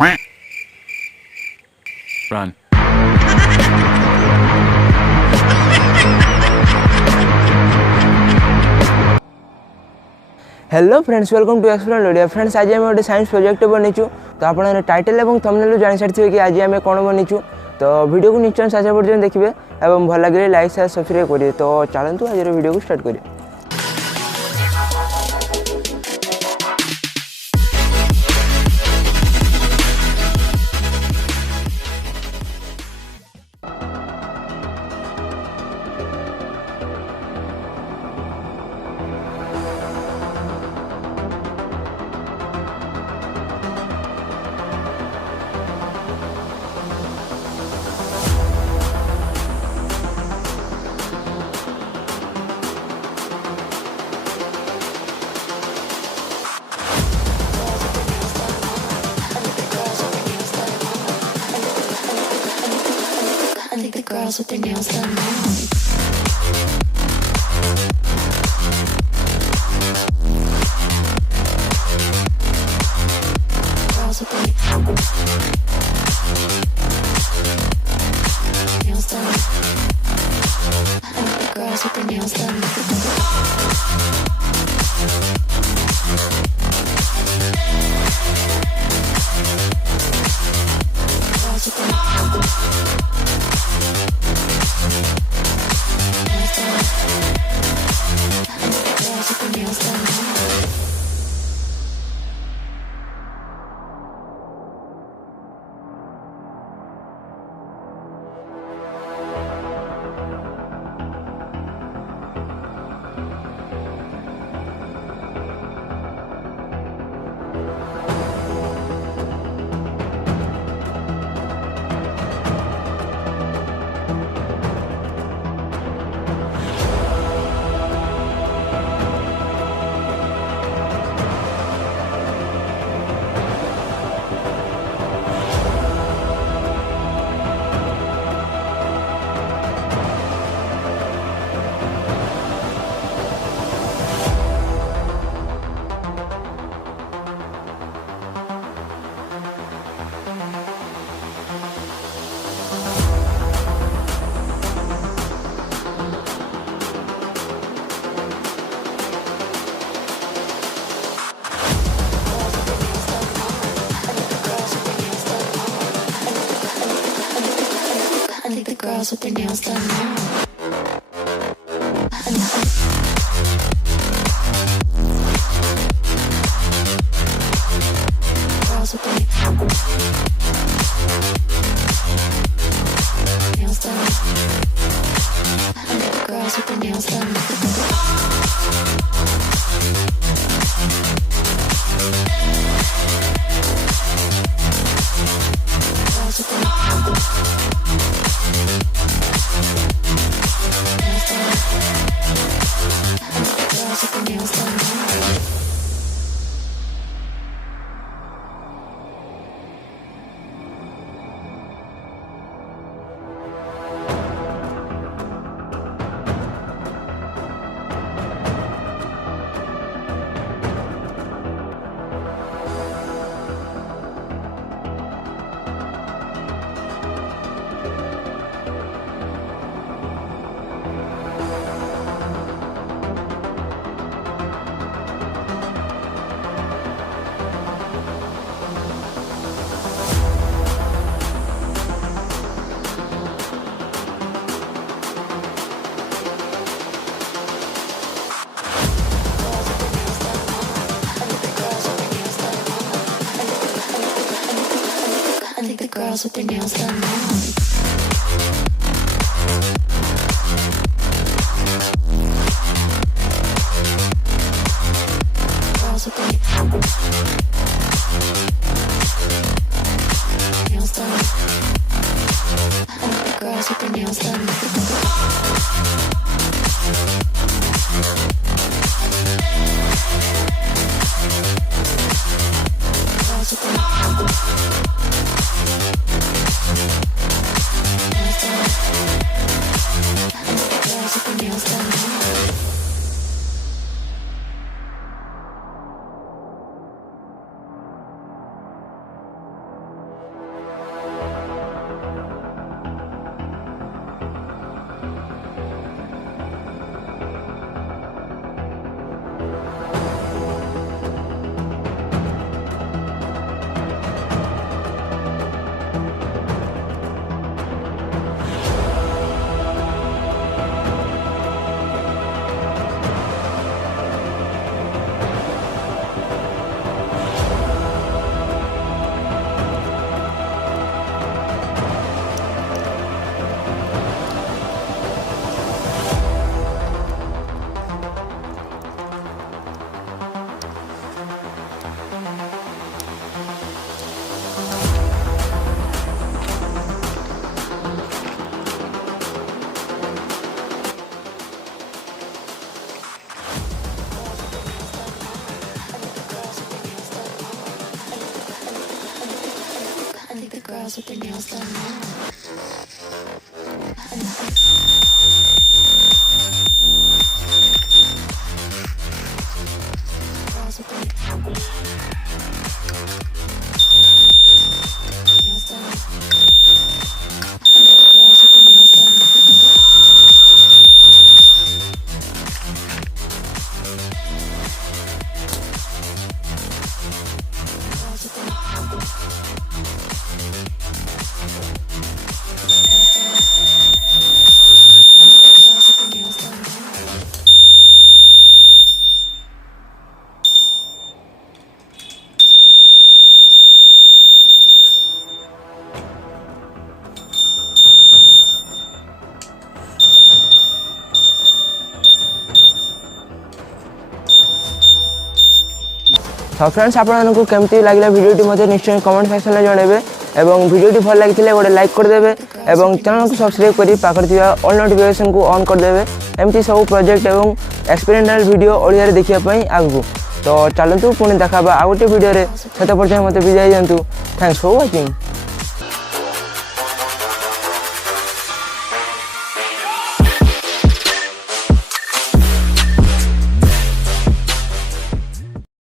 Run. Hello friends, welcome to Explore Odia. Friends, आज आम गोटे साइंस प्रोजेक्ट बनीचु। तो आप टाइटल और थंबनेल जानी सारी कि आज आम कौन बनीचु। तो वीडियो को निश्चय शेष पर्यटन देखिए और भल लगे लाइक शेयर सब्सक्राइब करेंगे। तो चलतु आज वीडियो को स्टार्ट करें। I think the girls with their nails done now. Girls with their nails done. I think the girls with their nails done. Girls with their nails done. I think the girls with their nails done now. Girls with their nails done. I think the girls with their nails done. Girls with their nails done. I think the girls with their nails done now. Girls with their nails done. I think the girls with their nails done. Girls with their nails done. girls with their nails done. Girls with their nails done. Girls with their nails done. Girls with their nails done. Girls with their nails done. तो friends आपको केमती लगे भिडियोटी मते निश्चय comment section में जनइबे एवं भिडियोटी भल लगी गोटे लाइक करदेवे एवं चैनल को सब्सक्राइब कर पाखे ऑल नोटिफिकेशन को ऑन करदेवे एमती सब प्रोजेक्ट एवं एक्सपेरिमेंटल वीडियो ओडिया देखिए आगू तो चलतु पुणी देखा आ गोटे वीडियो से मत विदाई दिंतु थैंक्स फॉर वाचिंग।